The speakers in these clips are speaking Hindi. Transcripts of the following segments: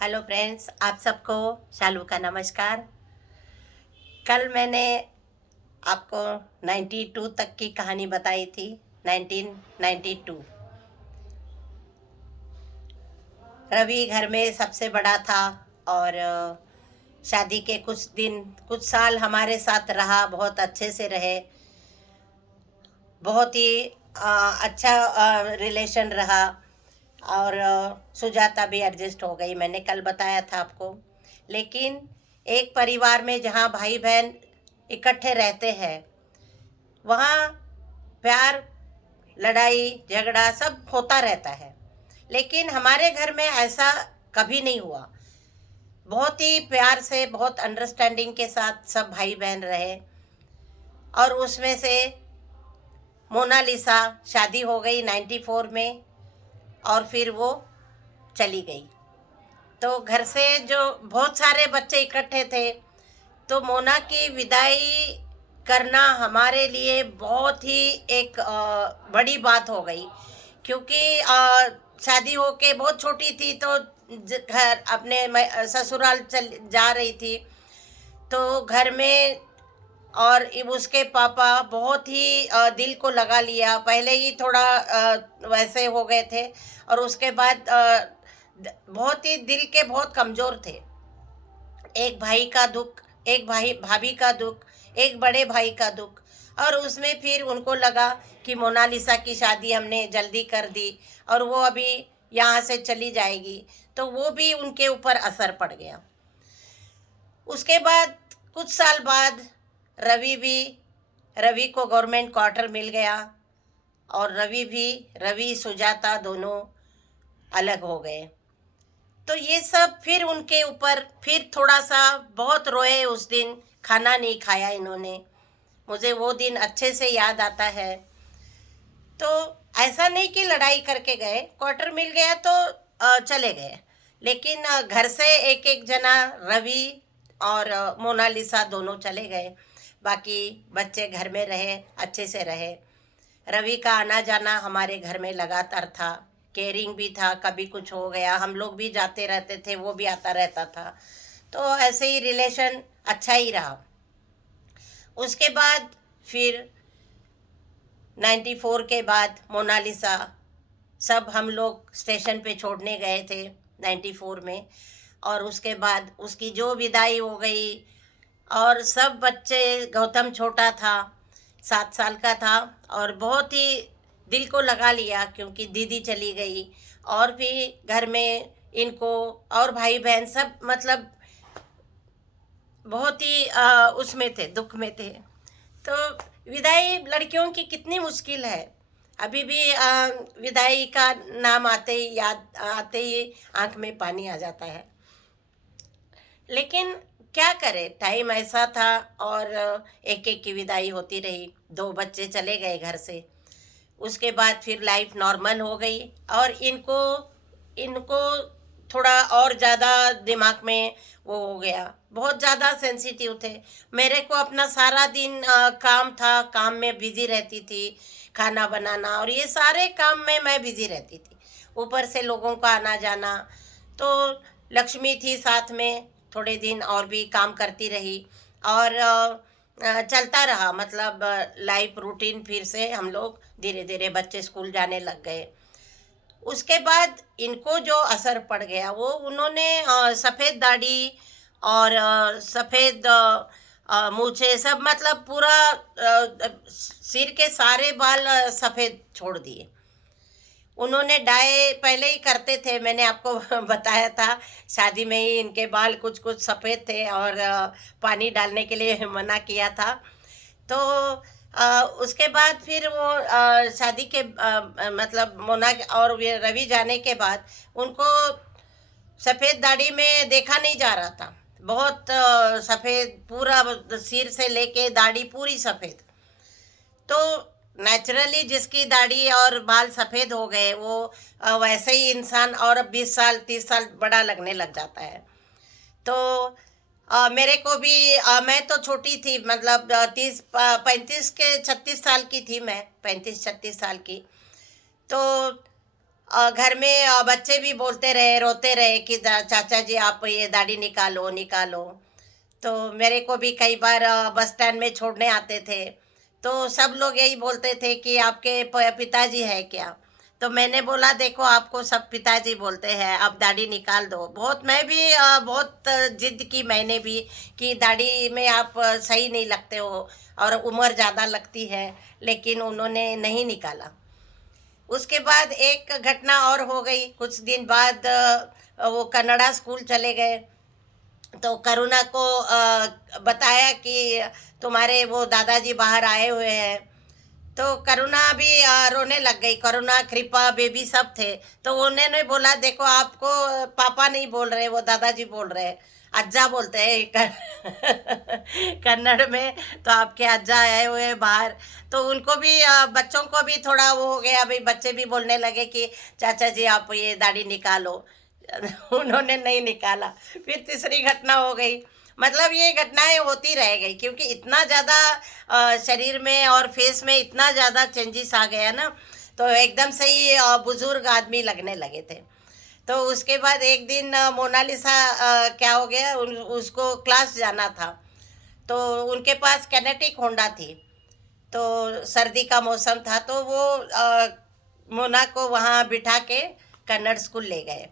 हेलो फ्रेंड्स, आप सबको शालू का नमस्कार। कल मैंने आपको 92 तक की कहानी बताई थी। 1992 रवि घर में सबसे बड़ा था और शादी के कुछ साल हमारे साथ रहा। बहुत अच्छे से रहे। बहुत ही अच्छा रिलेशन रहा। और सुजाता भी एडजस्ट हो गई, मैंने कल बताया था आपको। लेकिन एक परिवार में जहाँ भाई बहन इकट्ठे रहते हैं, वहाँ प्यार, लड़ाई झगड़ा सब होता रहता है। लेकिन हमारे घर में ऐसा कभी नहीं हुआ। बहुत ही प्यार से, बहुत अंडरस्टैंडिंग के साथ सब भाई बहन रहे। और उसमें से मोनालिसा शादी हो गई 94 में, और फिर वो चली गई। तो घर से जो बहुत सारे बच्चे इकट्ठे थे, तो मोना की विदाई करना हमारे लिए बहुत ही एक बड़ी बात हो गई। क्योंकि शादी होके बहुत छोटी थी, तो घर अपने ससुराल चल जा रही थी। तो घर में और उसके पापा बहुत ही दिल को लगा लिया। पहले ही थोड़ा वैसे हो गए थे, और उसके बाद बहुत ही दिल के बहुत कमज़ोर थे। एक भाई का दुख, एक भाई भाभी का दुख, एक बड़े भाई का दुख। और उसमें फिर उनको लगा कि मोनालिसा की शादी हमने जल्दी कर दी और वो अभी यहाँ से चली जाएगी, तो वो भी उनके ऊपर असर पड़ गया। उसके बाद कुछ साल बाद रवि को गवर्नमेंट क्वार्टर मिल गया, और रवि सुजाता दोनों अलग हो गए। तो ये सब फिर उनके ऊपर फिर थोड़ा सा बहुत रोए। उस दिन खाना नहीं खाया इन्होंने। मुझे वो दिन अच्छे से याद आता है। तो ऐसा नहीं कि लड़ाई करके गए, क्वार्टर मिल गया तो चले गए। लेकिन घर से एक एक जना, रवि और मोनालिसा दोनों चले गए। बाकी बच्चे घर में रहे, अच्छे से रहे। रवि का आना जाना हमारे घर में लगातार था। केयरिंग भी था, कभी कुछ हो गया हम लोग भी जाते रहते थे, वो भी आता रहता था। तो ऐसे ही रिलेशन अच्छा ही रहा। उसके बाद फिर 94 के बाद मोनालिसा सब हम लोग स्टेशन पे छोड़ने गए थे 94 में। और उसके बाद उसकी जो विदाई हो गई, और सब बच्चे, गौतम छोटा था, 7 साल का था, और बहुत ही दिल को लगा लिया क्योंकि दीदी चली गई। और भी घर में इनको और भाई बहन सब मतलब बहुत ही उसमें थे, दुख में थे। तो विदाई लड़कियों की कितनी मुश्किल है। अभी भी विदाई का नाम आते ही आंख में पानी आ जाता है। लेकिन क्या करे, टाइम ऐसा था। और एक एक की विदाई होती रही। 2 बच्चे चले गए घर से। उसके बाद फिर लाइफ नॉर्मल हो गई। और इनको इनको थोड़ा और ज़्यादा दिमाग में वो हो गया, बहुत ज़्यादा सेंसिटिव थे। मेरे को अपना सारा दिन काम था, काम में बिजी रहती थी, खाना बनाना और ये सारे काम में मैं बिजी रहती थी। ऊपर से लोगों का आना जाना। तो लक्ष्मी थी साथ में, थोड़े दिन और भी काम करती रही। और चलता रहा, मतलब लाइफ रूटीन फिर से हम लोग धीरे धीरे, बच्चे स्कूल जाने लग गए। उसके बाद इनको जो असर पड़ गया, वो उन्होंने सफ़ेद दाढ़ी और सफ़ेद मूछें सब, मतलब पूरा सिर के सारे बाल सफ़ेद छोड़ दिए। उन्होंने डाई पहले ही करते थे, मैंने आपको बताया था। शादी में ही इनके बाल कुछ कुछ सफ़ेद थे, और पानी डालने के लिए मना किया था। तो उसके बाद फिर वो शादी के मतलब मोना और ये रवि जाने के बाद उनको सफ़ेद दाढ़ी में देखा नहीं जा रहा था। बहुत सफ़ेद पूरा, सिर से लेके दाढ़ी पूरी सफ़ेद। तो नेचुरली जिसकी दाढ़ी और बाल सफ़ेद हो गए, वो वैसे ही इंसान और 20 साल 30 साल बड़ा लगने लग जाता है। तो मेरे को भी मैं तो छोटी थी, मतलब 30 35 के 36 साल की थी मैं, 35 36 साल की। तो घर में बच्चे भी बोलते रहे, रोते रहे कि चाचा जी आप ये दाढ़ी निकालो निकालो। तो मेरे को भी कई बार बस स्टैंड में छोड़ने आते थे, तो सब लोग यही बोलते थे कि आपके पिताजी है क्या? तो मैंने बोला देखो आपको सब पिताजी बोलते हैं, आप दाढ़ी निकाल दो। बहुत मैं भी बहुत जिद की मैंने भी कि दाढ़ी में आप सही नहीं लगते हो और उम्र ज़्यादा लगती है, लेकिन उन्होंने नहीं निकाला। उसके बाद एक घटना और हो गई, कुछ दिन बाद वो कन्नड़ा स्कूल चले गए। तो करुणा को बताया कि तुम्हारे वो दादाजी बाहर आए हुए हैं। तो करुणा भी रोने लग गई। करुणा, कृपा, बेबी सब थे। तो उन्होंने बोला देखो आपको पापा नहीं बोल रहे, वो दादाजी बोल रहे हैं। अज्जा बोलते हैं कन्नड़ में। तो आपके अज्जा आए हुए हैं बाहर। तो उनको भी बच्चों को भी थोड़ा वो हो गया भाई, बच्चे भी बोलने लगे कि चाचा जी आप ये दाढ़ी निकालो। उन्होंने नहीं निकाला। फिर तीसरी घटना हो गई। मतलब ये घटनाएं होती रह गई क्योंकि इतना ज़्यादा शरीर में और फेस में इतना ज़्यादा चेंजेस आ गया ना, तो एकदम से ही बुजुर्ग आदमी लगने लगे थे। तो उसके बाद एक दिन मोनालिसा क्या हो गया, उसको क्लास जाना था। तो उनके पास कैनेटिक होंडा थी। तो सर्दी का मौसम था, तो वो मोना को वहाँ बिठा के कन्नड़ स्कूल ले गए।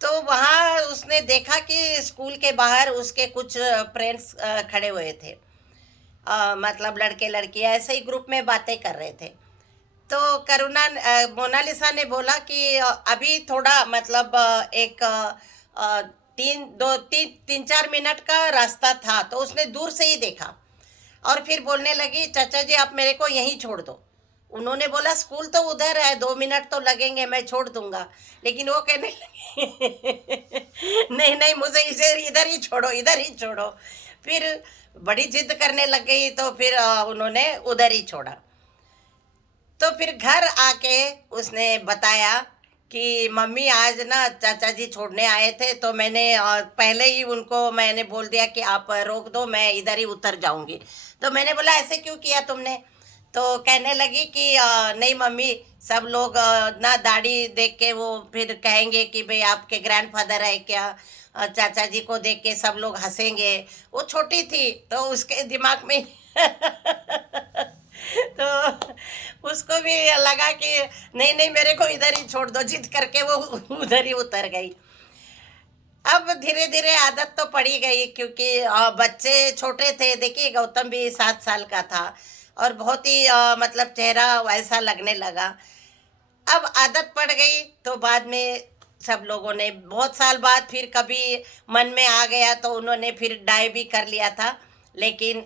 तो वहाँ उसने देखा कि स्कूल के बाहर उसके कुछ फ्रेंड्स खड़े हुए थे। मतलब लड़के लड़कियां ऐसे ही ग्रुप में बातें कर रहे थे। तो मोनालिसा ने बोला कि अभी थोड़ा मतलब एक तीन चार मिनट का रास्ता था, तो उसने दूर से ही देखा और फिर बोलने लगी चाचा जी आप मेरे को यहीं छोड़ दो। उन्होंने बोला स्कूल तो उधर है, 2 मिनट तो लगेंगे, मैं छोड़ दूंगा। लेकिन वो कहने लगी नहीं नहीं मुझे इसे इधर ही छोड़ो, इधर ही छोड़ो। फिर बड़ी जिद करने लग गई, तो फिर उन्होंने उधर ही छोड़ा। तो फिर घर आके उसने बताया कि मम्मी आज ना चाचा जी छोड़ने आए थे, तो मैंने पहले ही उनको मैंने बोल दिया कि आप रोक दो, मैं इधर ही उतर जाऊंगी। तो मैंने बोला ऐसे क्यों किया तुमने? तो कहने लगी कि नहीं मम्मी, सब लोग ना दाढ़ी देख के वो फिर कहेंगे कि भाई आपके ग्रैंडफादर है क्या। चाचा जी को देख के सब लोग हंसेंगे। वो छोटी थी तो उसके दिमाग में तो उसको भी लगा कि नहीं नहीं मेरे को इधर ही छोड़ दो, जिद करके वो उधर ही उतर गई। अब धीरे धीरे आदत तो पड़ी गई क्योंकि बच्चे छोटे थे। देखिए गौतम भी 7 साल का था और बहुत ही मतलब चेहरा वैसा लगने लगा। अब आदत पड़ गई तो बाद में सब लोगों ने बहुत साल बाद फिर कभी मन में आ गया तो उन्होंने फिर डाई भी कर लिया था। लेकिन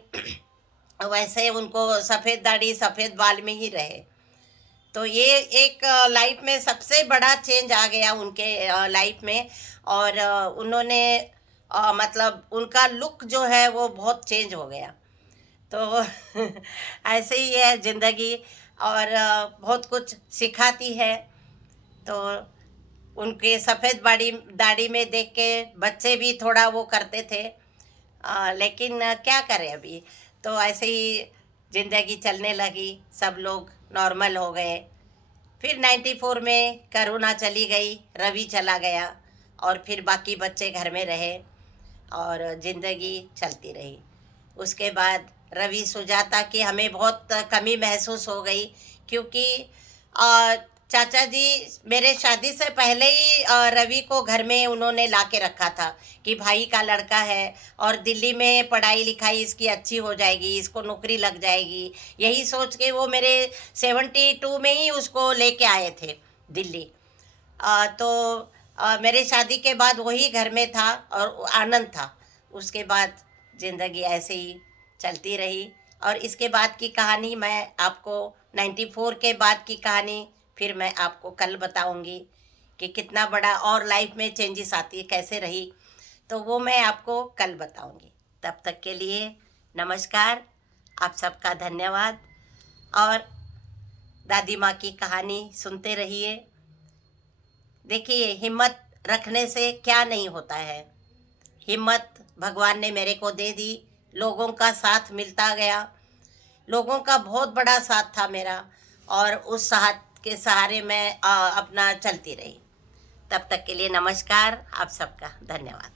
वैसे उनको सफ़ेद दाढ़ी सफ़ेद बाल में ही रहे। तो ये एक लाइफ में सबसे बड़ा चेंज आ गया उनके लाइफ में। और उन्होंने मतलब उनका लुक जो है वो बहुत चेंज हो गया। तो ऐसे ही है ज़िंदगी। और बहुत कुछ सिखाती है। तो उनके सफ़ेद बाड़ी दाढ़ी में देख के बच्चे भी थोड़ा वो करते थे। लेकिन क्या करें अभी। तो ऐसे ही ज़िंदगी चलने लगी, सब लोग नॉर्मल हो गए। फिर 94 में करुणा चली गई, रवि चला गया और फिर बाकी बच्चे घर में रहे और ज़िंदगी चलती रही। उसके बाद रवि सुजाता की हमें बहुत कमी महसूस हो गई क्योंकि अ, चाचा जी मेरे शादी से पहले ही रवि को घर में उन्होंने ला के रखा था कि भाई का लड़का है और दिल्ली में पढ़ाई लिखाई इसकी अच्छी हो जाएगी, इसको नौकरी लग जाएगी। यही सोच के वो मेरे 72 में ही उसको लेके आए थे दिल्ली। तो मेरे शादी के बाद वही घर में था और आनंद था। उसके बाद ज़िंदगी ऐसे ही चलती रही। और इसके बाद की कहानी मैं आपको 94 के बाद की कहानी फिर मैं आपको कल बताऊंगी कि कितना बड़ा और लाइफ में चेंजेस आती है कैसे रही। तो वो मैं आपको कल बताऊंगी। तब तक के लिए नमस्कार। आप सबका धन्यवाद। और दादी माँ की कहानी सुनते रहिए। देखिए हिम्मत रखने से क्या नहीं होता है। हिम्मत भगवान ने मेरे को दे दी, लोगों का साथ मिलता गया। लोगों का बहुत बड़ा साथ था मेरा और उस साथ के सहारे मैं अपना चलती रही। तब तक के लिए नमस्कार, आप सबका धन्यवाद।